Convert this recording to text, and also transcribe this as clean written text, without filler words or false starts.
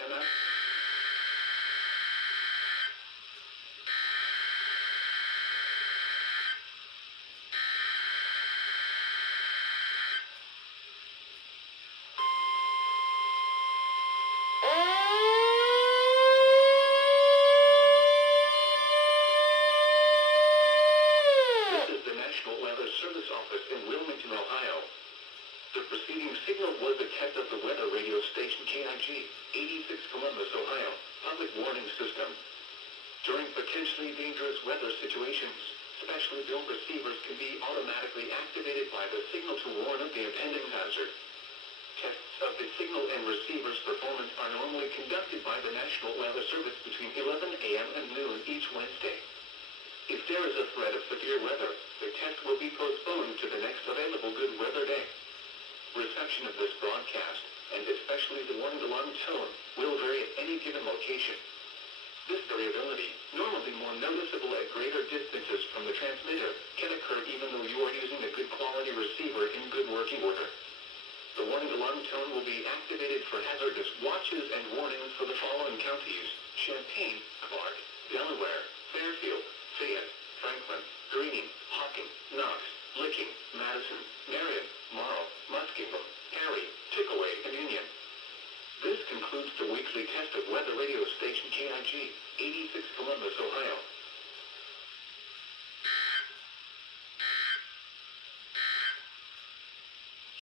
MF. Service office in Wilmington, Ohio. The preceding signal was a test of the weather radio station KIG86 Columbus, Ohio, public warning system. During potentially dangerous weather situations, specially built receivers can be automatically activated by the signal to warn of the impending hazard. Tests of the signal and receiver's performance are normally conducted by the National Weather Service between 11 a.m. and noon each Wednesday. If there is a threat of severe weather, the test will be postponed to the next available good weather day. Reception of this broadcast, and especially the warning alarm tone, will vary at any given location. This variability, normally more noticeable at greater distances from the transmitter, can occur even though you are using a good quality receiver in good working order. The warning alarm tone will be activated for hazardous watches and warnings for the following counties: Champaign, Clark, Delaware, Fairfield, Fayette, Franklin, Greene, Hocking, Knox, Licking, Madison, Marion, Morrow, Muskingum, Perry, Tickaway, and Union. This concludes the weekly test of weather radio station KIG86 Columbus, Ohio.